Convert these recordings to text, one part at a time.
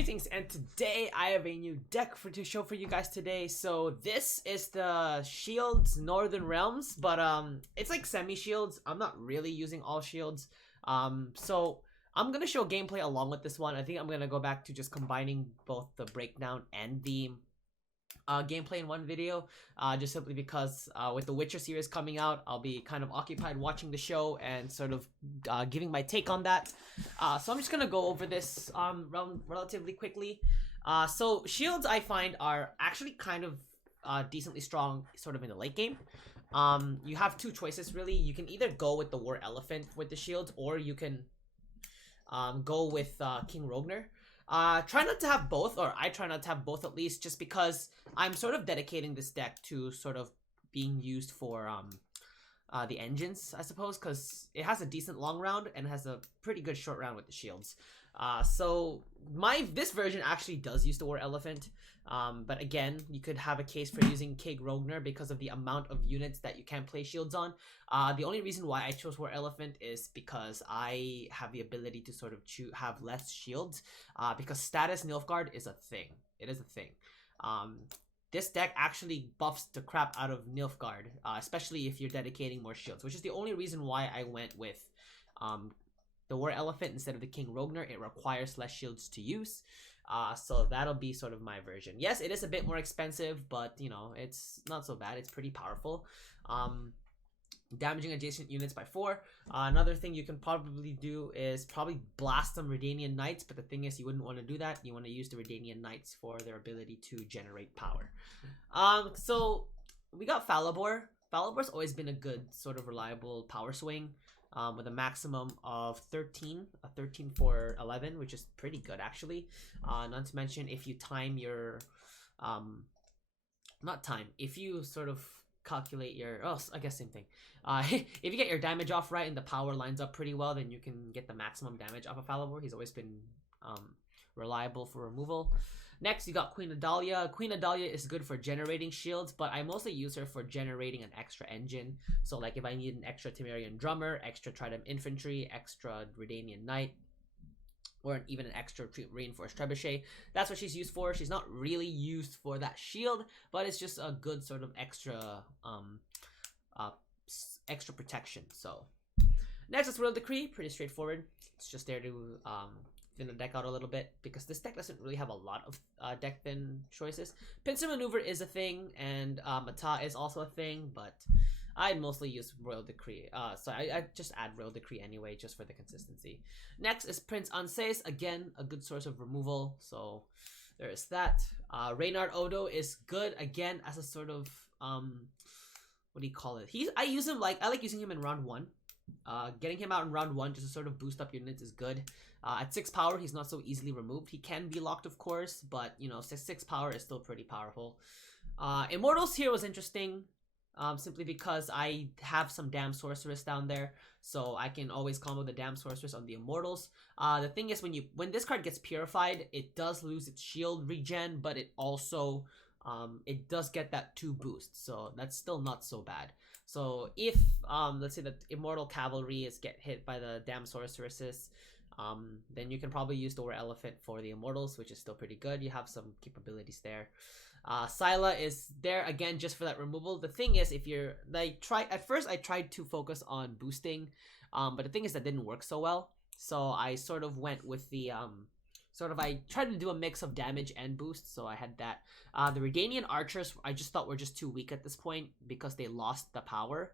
Greetings, and today I have a new deck to show for you guys today. So this is the Shields Northern Realms, but it's like semi-shields. I'm not really using all shields. So I'm gonna show gameplay along with this one. I think I'm gonna go back to just combining both the breakdown and the gameplay in one video, just simply because with the Witcher series coming out, I'll be kind of occupied watching the show and sort of giving my take on that. So I'm just gonna go over this relatively quickly. So shields, I find, are actually kind of decently strong sort of in the late game. You have two choices really. You can either go with the War Elephant with the shields, or you can go with King Rogner. Try not to have both, or I try not to have both at least, just because I'm sort of dedicating this deck to sort of being used for the engines, I suppose, because it has a decent long round and has a pretty good short round with the shields. So this version actually does use the War Elephant, but again, you could have a case for using King Rogner because of the amount of units that you can play shields on. The only reason why I chose War Elephant is because I have the ability to sort of have less shields, because status Nilfgaard is a thing. It is a thing. This deck actually buffs the crap out of Nilfgaard, especially if you're dedicating more shields, which is the only reason why I went with the War Elephant instead of the King Rogner. It requires less shields to use. So that'll be sort of my version. Yes, it is a bit more expensive, but you know, it's not so bad. It's pretty powerful. Damaging adjacent units by 4. Another thing you can probably do is probably blast some Redanian Knights, but the thing is, you wouldn't want to do that. You want to use the Redanian Knights for their ability to generate power. So we got Falibor. Falibor's always been a good sort of reliable power swing, with a maximum of 13, a 13 for 11, which is pretty good actually. Not to mention, if you time your, if you sort of calculate your, I guess same thing. If you get your damage off right and the power lines up pretty well, then you can get the maximum damage off of Falibor. He's always been reliable for removal. Next, you got Queen Adalia. Queen Adalia is good for generating shields, but I mostly use her for generating an extra engine. So like if I need an extra Temerian Drummer, extra Trident Infantry, extra Redanian Knight, or even an extra Reinforced Trebuchet, that's what she's used for. She's not really used for that shield, but it's just a good sort of extra extra protection. So next is Royal Decree. Pretty straightforward. It's just there to thin the deck out a little bit, because this deck doesn't really have a lot of deck thin choices. Pincer Maneuver is a thing, and Mata is also a thing, but I mostly use Royal Decree. So I just add Royal Decree anyway, just for the consistency. Next is Prince Anseis. Again, a good source of removal, so there is that. Reynard Odo is good, again, as a sort of, what do you call it? I like using him in round 1. Getting him out in round 1 just to sort of boost up units is good. At 6 power, he's not so easily removed. He can be locked, of course, but you know, 6 power is still pretty powerful. Immortals here was interesting, simply because I have some Damn Sorceress down there, so I can always combo the Damn Sorceress on the Immortals. The thing is, when this card gets purified, it does lose its shield regen, but it also it does get that 2 boost, so that's still not so bad. So if let's say that Immortal Cavalry get hit by the Damn Sorceresses, then you can probably use the War Elephant for the Immortals, which is still pretty good. You have some capabilities there. Scylla is there again just for that removal. The thing is, if you're at first I tried to focus on boosting, but the thing is that didn't work so well. So I sort of went with the I tried to do a mix of damage and boost, so I had that. The Redanian Archers I just thought were just too weak at this point because they lost the power.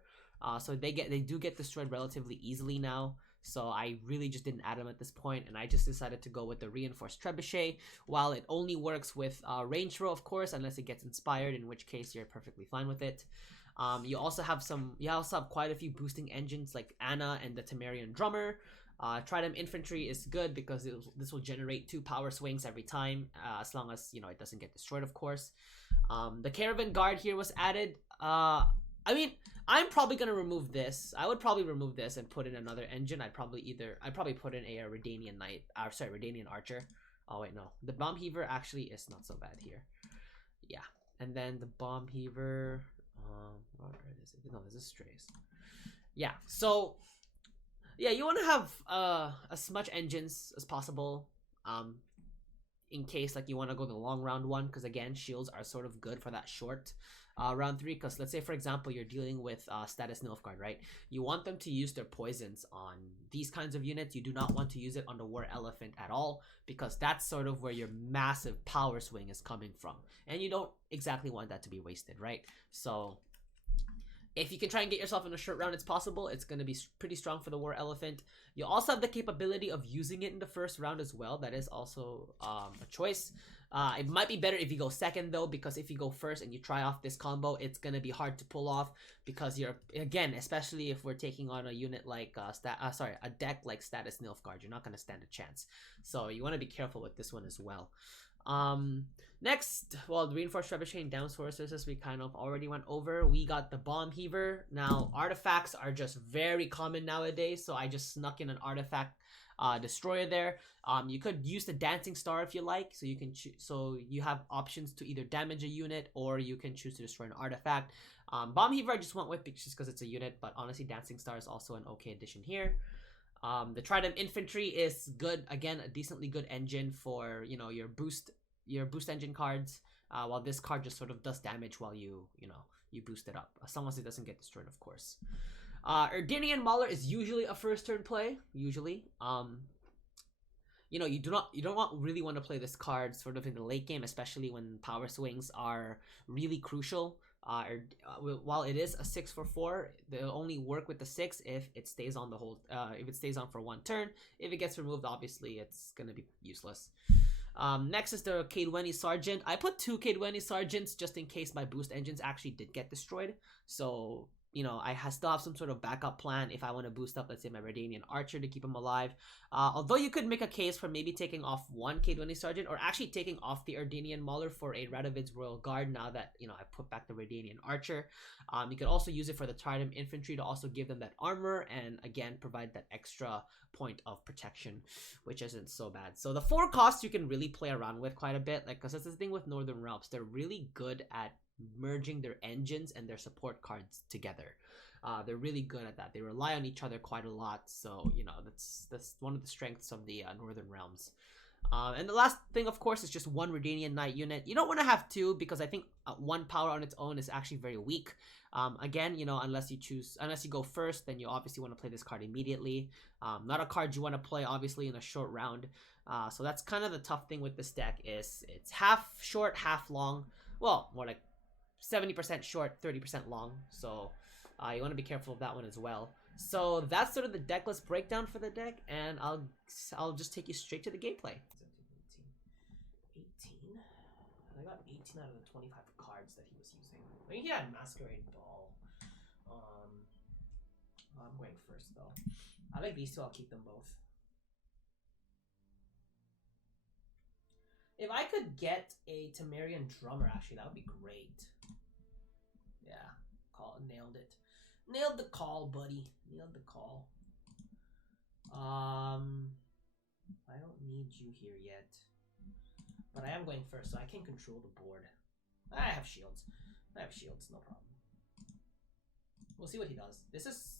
So they do get destroyed relatively easily now. So I really just didn't add them at this point, and I just decided to go with the Reinforced Trebuchet. While it only works with range row, of course, unless it gets inspired, in which case you're perfectly fine with it. You also have quite a few boosting engines like Anna and the Temerian Drummer. Trident Infantry is good because this will generate 2 power swings every time, as long as you know it doesn't get destroyed, of course. The Caravan Guard here was added. I mean, I'm probably gonna remove this. I would probably remove this and put in another engine. I'd probably put in a Redanian Knight. Redanian Archer. Oh wait, no. The Bomb Heaver actually is not so bad here. Yeah, and then the Bomb Heaver. Where is it? No, this is Strays. Yeah. So, yeah, you want to have as much engines as possible. in case like you want to go the long round one, because again, shields are sort of good for that short round 3. Because let's say, for example, you're dealing with status Nilfgaard, right? You want them to use their poisons on these kinds of units. You do not want to use it on the War Elephant at all, because that's sort of where your massive power swing is coming from, and you don't exactly want that to be wasted, right? So if you can try and get yourself in a short round, it's possible. It's going to be pretty strong for the War Elephant. You also have the capability of using it in the first round as well. That is also a choice. It might be better if you go second, though, because if you go first and you try off this combo, it's going to be hard to pull off, because you're, again, especially if we're taking on a unit like, a deck like Status Nilfgaard, you're not going to stand a chance. So you want to be careful with this one as well. Next, well, the Reinforced Trebuchet down sources we kind of already went over. We got the Bomb Heaver. Now, artifacts are just very common nowadays, so I just snuck in an artifact destroyer there. You could use the Dancing Star if you like, so you can so you have options to either damage a unit or you can choose to destroy an artifact. Bomb Heaver I just went with just because it's a unit, but honestly, Dancing Star is also an okay addition here. The Trident Infantry is good, again, a decently good engine for, you know, your boost engine cards, while this card just sort of does damage while you boost it up, as long as it doesn't get destroyed, of course. Erdinian Mauler is usually a first turn play, usually. You know, you don't really want to play this card sort of in the late game, especially when power swings are really crucial. While it is a 6/4, they'll only work with the 6 if it stays on the whole. If it stays on for 1 turn. If it gets removed, obviously it's gonna be useless. Next is the Kaedweni Sergeant. I put 2 Kaedweni Sergeants just in case my boost engines actually did get destroyed. So, you know, I still have some sort of backup plan if I want to boost up, let's say, my Redanian Archer to keep him alive. Although you could make a case for maybe taking off 1 Kaedweni Sergeant, or actually taking off the Erdinian Mauler for a Radovid's Royal Guard now that, you know, I put back the Redanian Archer. You could also use it for the Trident Infantry to also give them that armor and, again, provide that extra point of protection, which isn't so bad. So the 4 costs you can really play around with quite a bit, like, because that's the thing with Northern Realms. They're really good at merging their engines and their support cards together. They're really good at that. They rely on each other quite a lot, so, you know, that's one of the strengths of the Northern Realms. And the last thing, of course, is just 1 Redanian Knight unit. You don't want to have 2, because I think 1 power on its own is actually very weak. Again, you know, unless you go first, then you obviously want to play this card immediately. Not a card you want to play, obviously, in a short round. So that's kind of the tough thing with this deck, is it's half short, half long. Well, more like 70% short, 30% long. So you want to be careful of that one as well. So that's sort of the deck list breakdown for the deck, and I'll just take you straight to the gameplay. 18. I got 18 out of the 25 cards that he was using. I mean, he had Masquerade Ball. I'm going first though. I like these 2. I'll keep them both. If I could get a Temerian Drummer, actually, that would be great. Yeah, nailed it. Nailed the call, buddy. Nailed the call. I don't need you here yet. But I am going first, so I can control the board. I have shields. No problem. We'll see what he does. This is...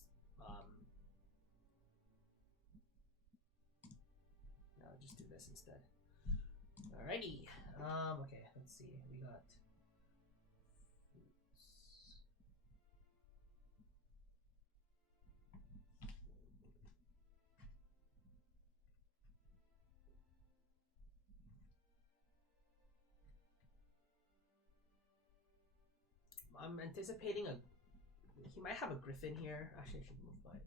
I'll just do this instead. Alrighty. Okay, let's see. We got... I'm anticipating he might have a Griffin here. Actually, I should move my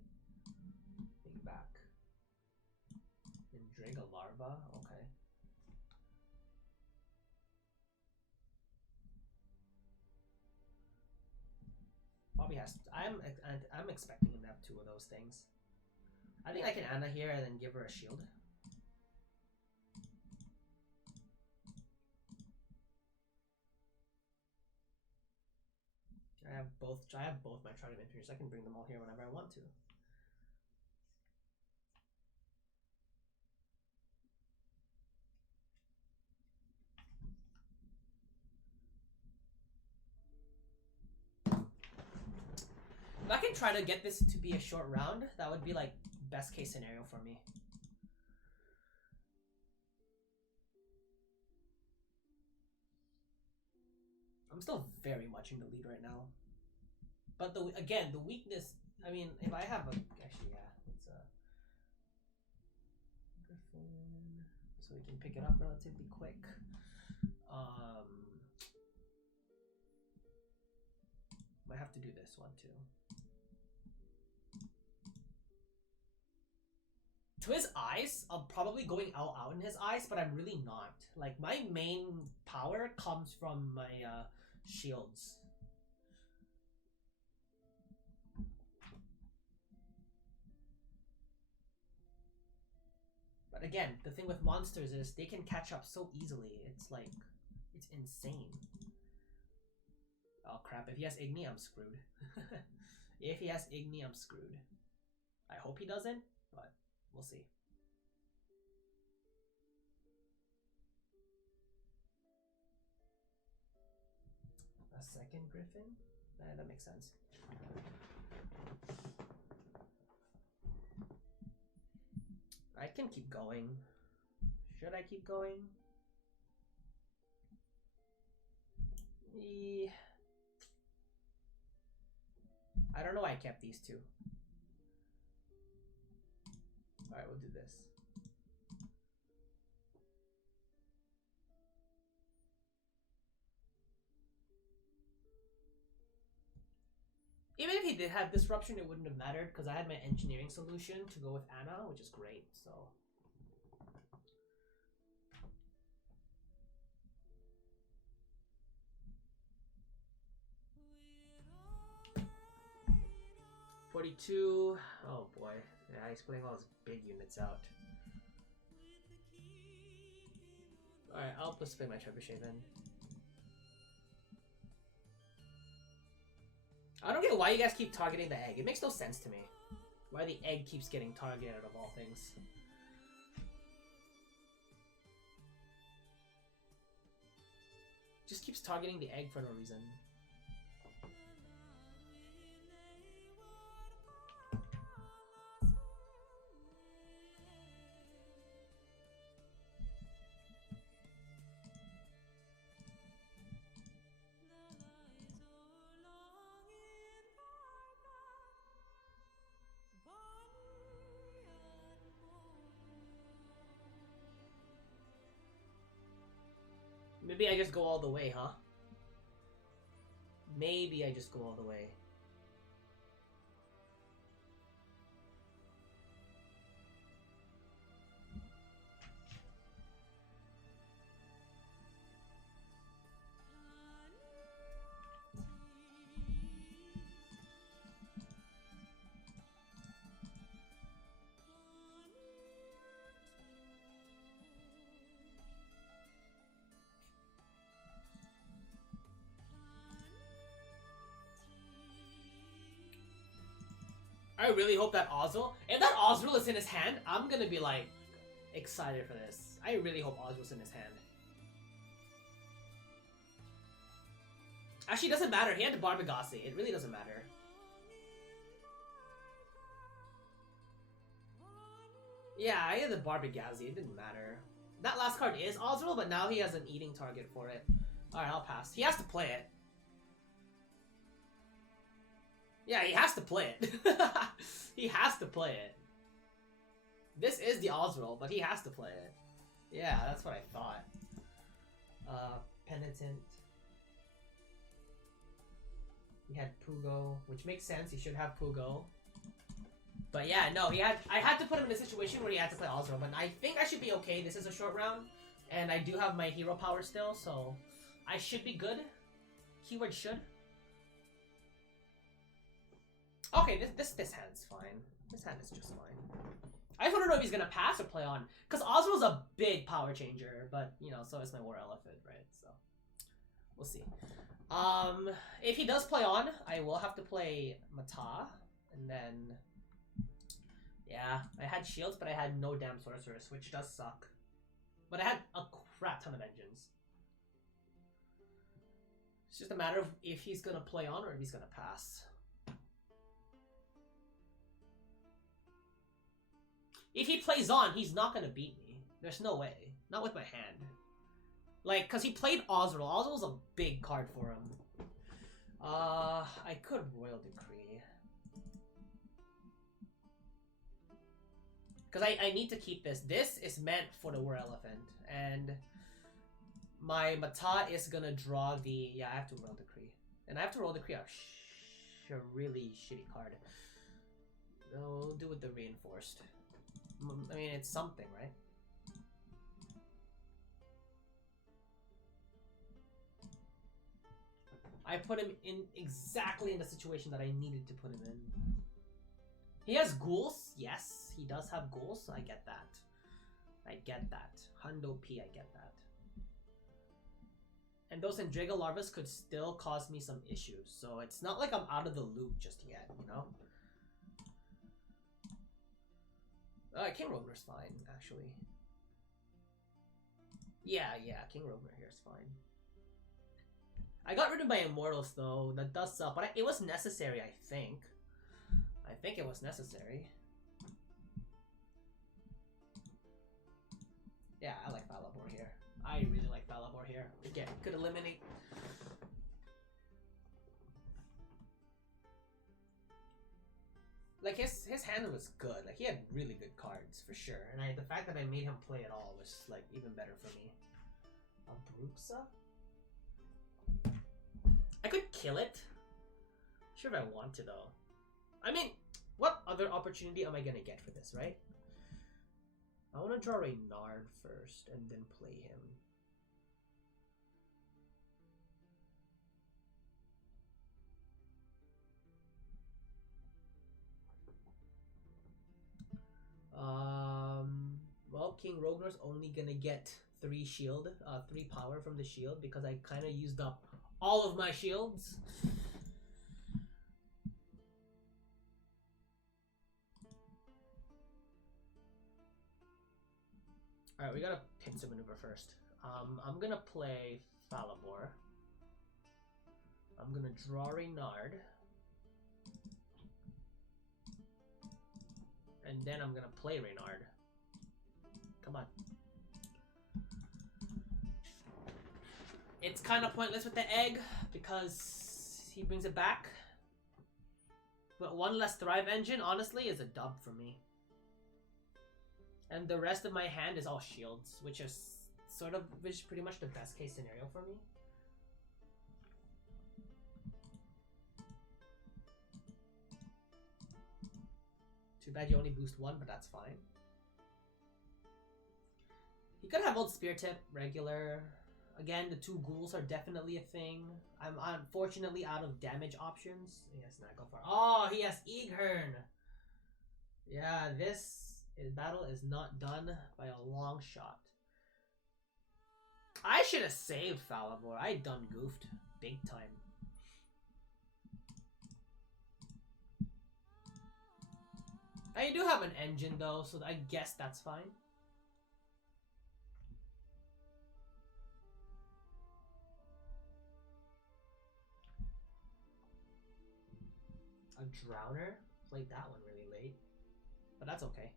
thing back. And Draga Larva, okay. Probably has. I'm expecting him to have 2 of those things. I think I can Anna here and then give her a shield. I have both my Trident Infantry, so I can bring them all here whenever I want to. If I can try to get this to be a short round, that would be like best case scenario for me. I'm still very much in the lead right now. But again, the weakness. I mean, if I have a actually, yeah, it's a Griffin, so we can pick it up relatively quick. Might have to do this one too. To his eyes, I'm probably going out in his eyes, but I'm really not. Like, my main power comes from my shields. But again, the thing with monsters is they can catch up so easily. It's like, it's insane. Oh crap, if he has Igni, I'm screwed. If he has Igni, I'm screwed. I hope he doesn't, but we'll see. A second Griffin? That makes sense. I can keep going. Should I keep going? I don't know why I kept these two. Alright, we'll do this. Even if he did have disruption, it wouldn't have mattered because I had my engineering solution to go with Anna, which is great, so. 42. Oh boy. Yeah, he's putting all his big units out. Alright, I'll display my trebuchet then. I don't get why you guys keep targeting the egg. It makes no sense to me. Why the egg keeps getting targeted of all things. Just keeps targeting the egg for no reason. Maybe I just go all the way, huh? Maybe I just go all the way. I really hope that Oswald, if that Oswald is in his hand, I'm gonna be like excited for this. I really hope Oswald's in his hand. Actually, it doesn't matter. He had the Barbagasi. It really doesn't matter. Yeah, I had the Barbagasi. It didn't matter. That last card is Oswald, but now he has an eating target for it. Alright, I'll pass. He has to play it. Yeah, he has to play it. He has to play it. This is the Oswald, but he has to play it. Yeah, that's what I thought. Penitent. He had Pugo, which makes sense. He should have Pugo. But yeah, no, I had to put him in a situation where he had to play Oswald, but I think I should be okay. This is a short round, and I do have my hero power still, so I should be good. Keyword should. Okay, this hand's fine. This hand is just fine. I just want to know if he's gonna pass or play on, because Oswald's a big power changer, but you know, so is my War Elephant, right? So we'll see. If he does play on, I will have to play Mata, and then yeah, I had shields, but I had no damn sorceress, which does suck. But I had a crap ton of engines. It's just a matter of if he's gonna play on or if he's gonna pass. If he plays on, he's not gonna beat me. There's no way. Not with my hand. Like, because he played Osril. Osril's a big card for him. I could Royal Decree. Because I need to keep this. This is meant for the War Elephant. And my Mata is gonna draw the... Yeah, I have to Royal Decree. And I have to Royal Decree a really shitty card. We'll do with the Reinforced. I mean, it's something, right? I put him in exactly in the situation that I needed to put him in. He has ghouls. Yes, he does have ghouls, so I get that. I get that. Hundo P, I get that. And those Endriga Larvas could still cause me some issues, so it's not like I'm out of the loop just yet, you know? King Rogner's fine, actually. Yeah, King Rogner here is fine. I got rid of my Immortals, though. That does suck, but it was necessary, I think. I think it was necessary. Yeah, I like Falabor here. I really like Falabor here. Again, could eliminate... Like, his hand was good. Like, he had really good cards, for sure. And the fact that I made him play it all was, like, even better for me. A Bruxa? I could kill it. Sure if I want to, though. I mean, what other opportunity am I gonna get for this, right? I want to draw Reynard first and then play him. Well, King Rogner's only gonna get 3 shield, 3 power from the shield because I kind of used up all of my shields. Alright, we gotta pincer maneuver first. I'm gonna play Falabor. I'm gonna draw Reynard. And then I'm gonna play Reynard. Come on. It's kind of pointless with the egg because he brings it back. But 1 less Thrive Engine, honestly, is a dub for me. And the rest of my hand is all shields, which is pretty much the best case scenario for me. Too bad you only boost 1, but that's fine. He could have old Spear Tip, regular. Again, the 2 ghouls are definitely a thing. I'm unfortunately out of damage options. Yes, not go far. Oh, he has Eaghern. Yeah, this battle is not done by a long shot. I should have saved Falabor. I done goofed big time. I do have an engine though, so I guess that's fine. A Drowner? Played that one really late. But that's okay.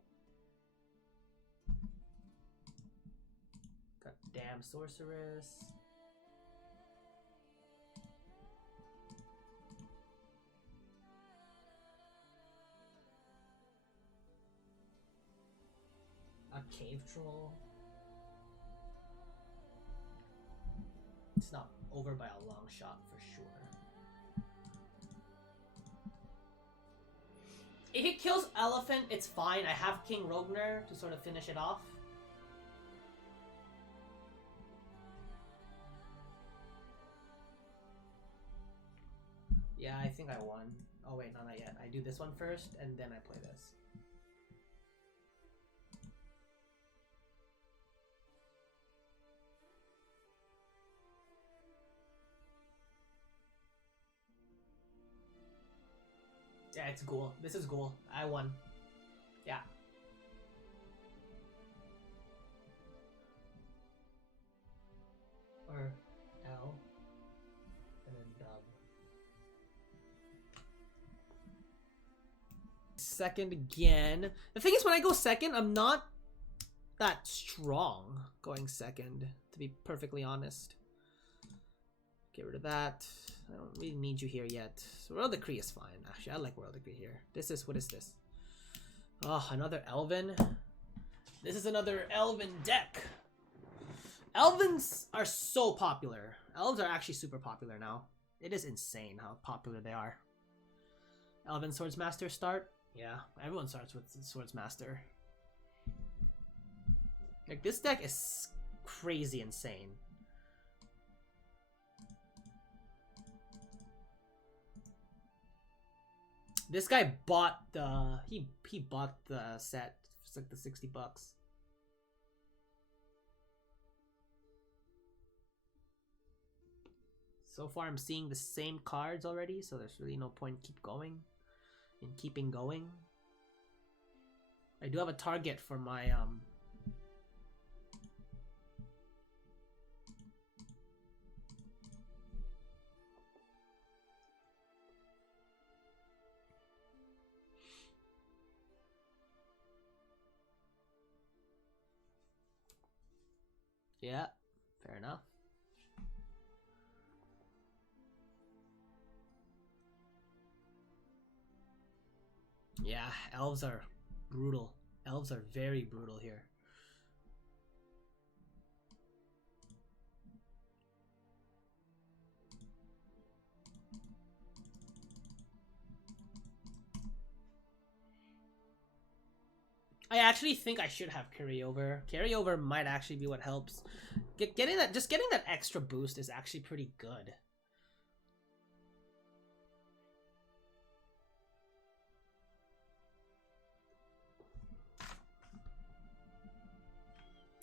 Got Damn Sorceress. A Cave Troll. It's not over by a long shot for sure. If he kills Elephant, it's fine. I have King Rogner to sort of finish it off. Yeah, I think I won. Oh wait, no, not yet. I do this one first, and then I play this. Yeah, it's ghoul. This is ghoul. I won. Yeah. Or L. And then dub. Second again. The thing is, when I go second, I'm not that strong going second, to be perfectly honest. Get rid of that. I don't really need you here yet. So World Decree is fine. Actually, I like World Decree here. What is this? Oh, another Elven. This is another Elven deck. Elvens are so popular. Elves are actually super popular now. It is insane how popular they are. Elven Swordsmaster start? Yeah, everyone starts with Swordsmaster. Like, this deck is crazy insane. This guy bought the he bought the set. It's like the $60. So far I'm seeing the same cards already, so there's really no point keeping going. I do have a target for my yeah, fair enough. Yeah, elves are brutal. Elves are very brutal here. I actually think I should have carryover. Carryover might actually be what helps. Getting that extra boost is actually pretty good.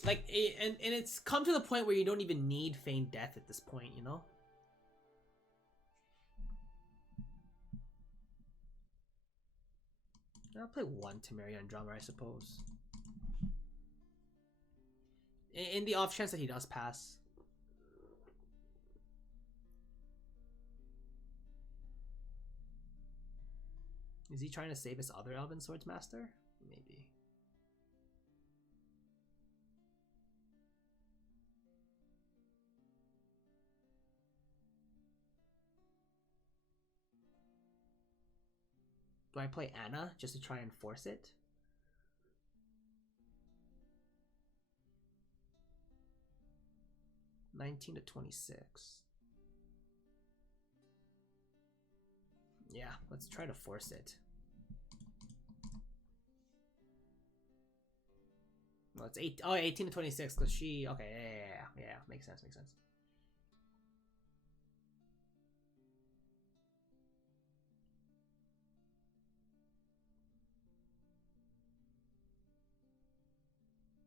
Like, and it's come to the point where you don't even need Feigned Death at this point, you know? I'll play one Temerian Drummer, I suppose. In the off chance that he does pass. Is he trying to save his other Elven Swordsmaster? Maybe. Do I play Anna just to try and force it? $19 to $26. Yeah, let's try to force it. Well, it's 18 to 26 because she... Okay, yeah. Makes sense.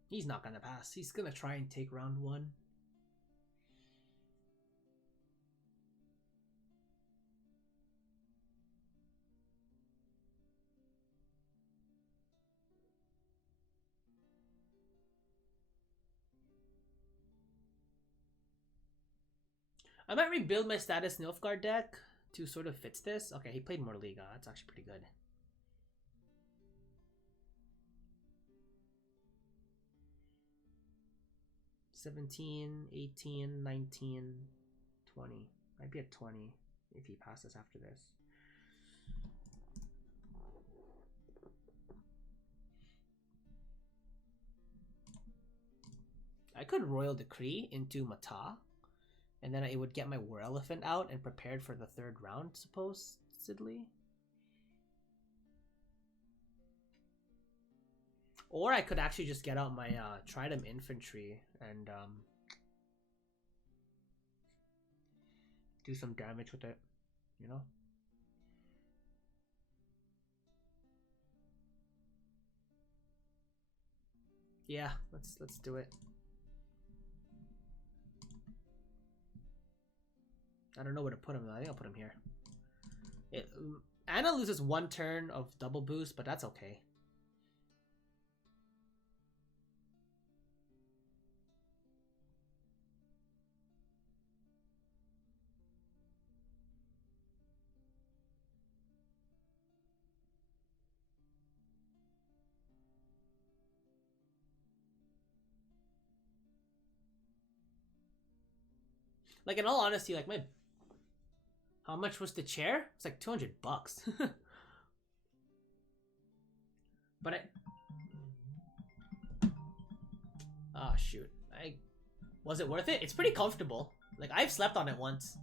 He's not gonna pass. He's gonna try and take round one. I might rebuild my status Nilfgaard deck to sort of fit this. Okay, he played Morliga. That's actually pretty good. $17, $18, $19, $20. Might be at $20 if he passes after this. I could Royal Decree into Mata, and then it would get my War Elephant out and prepared for the third round, supposedly. Or I could actually just get out my Trident Infantry and do some damage with it, you know? Yeah, let's do it. I don't know where to put him though. I think I'll put him here. Anna loses one turn of double boost, but that's okay. Like, in all honesty, like, my... How much was the chair? It's like $200. But I... Oh, shoot. Was it worth it? It's pretty comfortable. Like, I've slept on it once.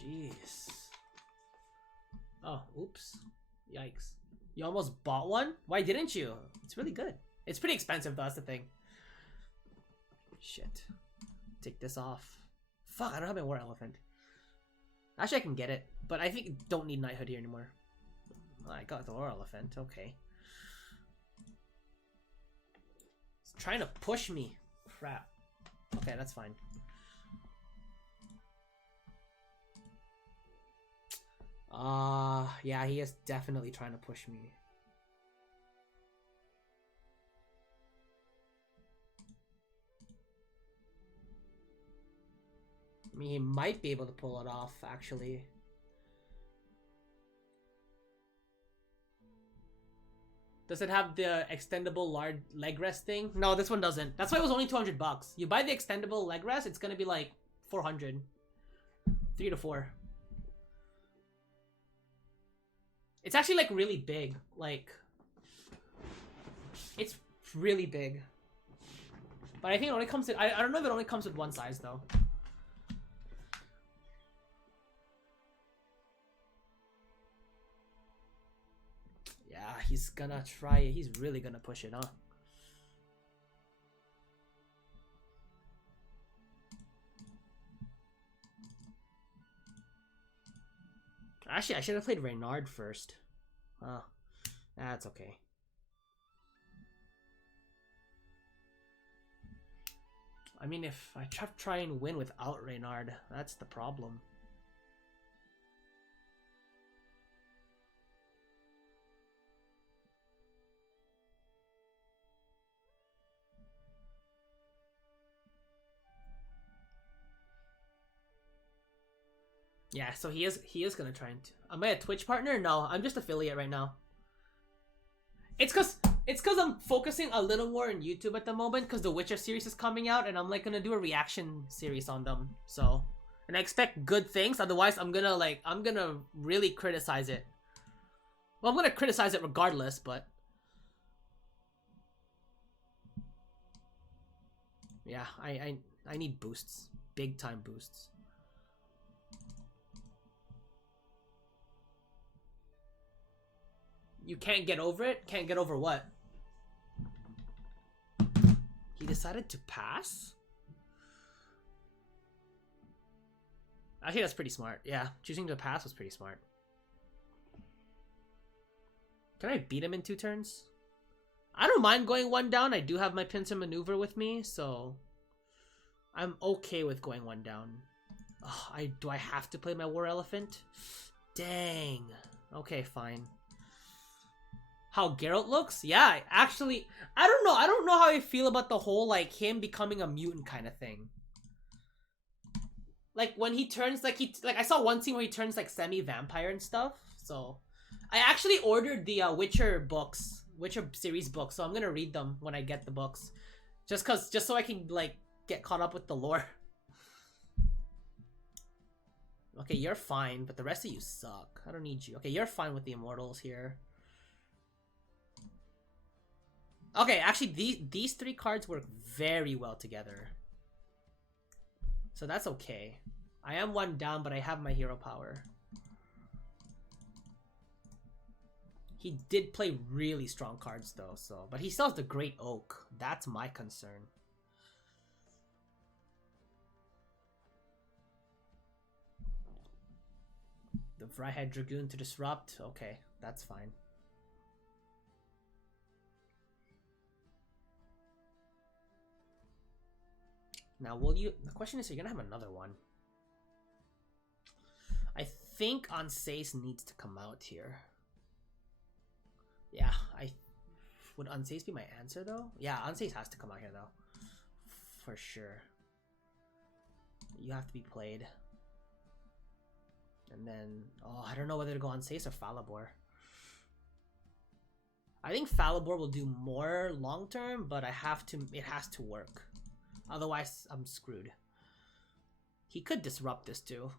Jeez. Oh, oops. Yikes. You almost bought one? Why didn't you? It's really good. It's pretty expensive though, that's the thing. Shit. Take this off. Fuck, I don't have my war elephant. Actually, I can get it, but I think don't need knighthood here anymore. Oh, I got the war elephant, okay. It's trying to push me. Crap. Okay, that's fine. Yeah, he is definitely trying to push me. I mean, he might be able to pull it off, actually. Does it have the extendable large leg rest thing? No, this one doesn't. That's why it was only $200. You buy the extendable leg rest, it's gonna be like 400. 3 to 4. It's actually like really big. Like, it's really big. But I think it only comes in, I don't know if it only comes with one size though. Yeah, he's gonna try it. He's really gonna push it, huh? Actually, I should have played Reynard first. Oh, that's okay. I mean, if I try and win without Reynard, that's the problem. Yeah, so he is gonna try and... Am I a Twitch partner? No, I'm just affiliate right now. It's cause I'm focusing a little more on YouTube at the moment because the Witcher series is coming out and I'm like gonna do a reaction series on them. So, and I expect good things. Otherwise, I'm gonna really criticize it. Well, I'm gonna criticize it regardless, but yeah, I need boosts, big time boosts. You can't get over it? Can't get over what? He decided to pass? Actually, that's pretty smart. Yeah, choosing to pass was pretty smart. Can I beat him in 2 turns? I don't mind going 1 down. I do have my pincer maneuver with me, so I'm okay with going 1 down. Oh, do I have to play my war elephant? Dang. Okay, fine. How Geralt looks? Yeah, actually, I don't know. I don't know how I feel about the whole, like, him becoming a mutant kind of thing. Like, when he turns, like, I saw one scene where he turns, like, semi-vampire and stuff, so... I actually ordered the Witcher books, Witcher series books, so I'm gonna read them when I get the books. Just so I can, like, get caught up with the lore. Okay, you're fine, but the rest of you suck. I don't need you. Okay, you're fine with the Immortals here. Okay, actually, these 3 cards work very well together. So that's okay. I am 1 down, but I have my hero power. He did play really strong cards, though, so... But he still has the Great Oak. That's my concern. The Vrihedd Dragoon to disrupt? Okay, that's fine. Now, will you... The question is, you're gonna have another one. I think Anseis needs to come out here. Yeah, would Anseis be my answer, though? Yeah, Anseis has to come out here, though. For sure. You have to be played. And then... Oh, I don't know whether to go Anseis or Falibor. I think Falibor will do more long-term, but it has to work. Otherwise, I'm screwed. He could disrupt this, too.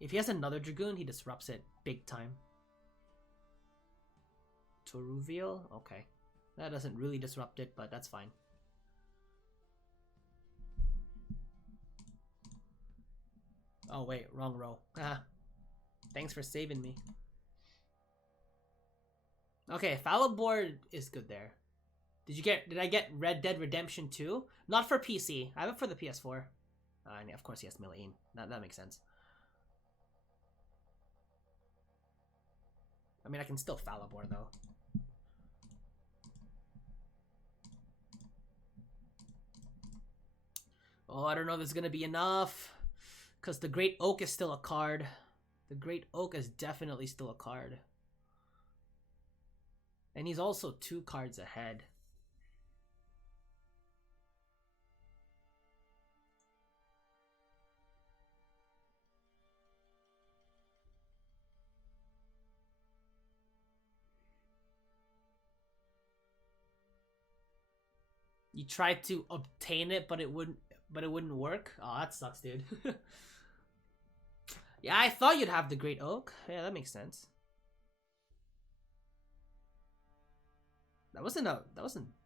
If he has another Dragoon, he disrupts it big time. Toruvial? Okay. That doesn't really disrupt it, but that's fine. Oh, wait. Wrong row. Ah. Thanks for saving me. Okay, Falibor is good there. Did I get Red Dead Redemption 2? Not for PC. I have it for the PS4. And of course he has Milaine. That makes sense. I mean, I can still Falibor, though. Oh, I don't know if there's gonna be enough. Because the Great Oak is still a card. The Great Oak is definitely still a card. And he's also 2 cards ahead. You tried to obtain it, but it wouldn't work. Oh, that sucks, dude. Yeah, I thought you'd have the Great Oak. Yeah, that makes sense. That wasn't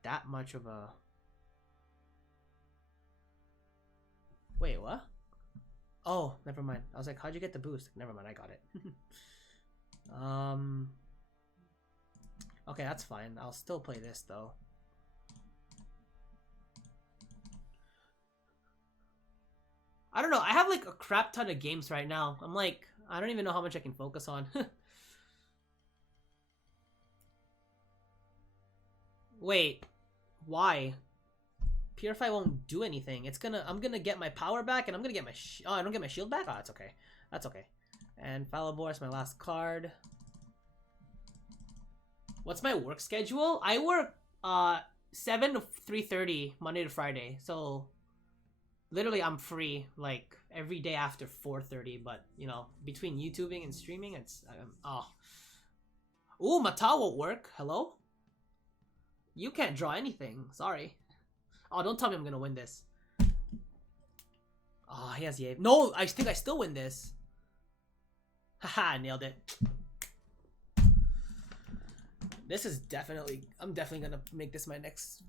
that much of a... Wait, what? Oh, never mind. I was like, how'd you get the boost? Never mind, I got it. Okay, that's fine. I'll still play this, though. I don't know. I have like a crap ton of games right now. I'm like, I don't even know how much I can focus on. Wait, why? Purify won't do anything. I'm gonna get my power back, and I'm gonna get my oh, I don't get my shield back? Oh, that's okay. That's okay. And Falibor is my last card. What's my work schedule? I work 7 to 3:30 Monday to Friday. So literally I'm free like every day after 4:30, but you know, between YouTubing and streaming, it's Ooh, Mata won't work. Hello? You can't draw anything. Sorry. Oh, don't tell me I'm gonna win this. Oh, he has Yave. No, I think I still win this. Haha, nailed it. This is definitely... I'm definitely gonna make this my next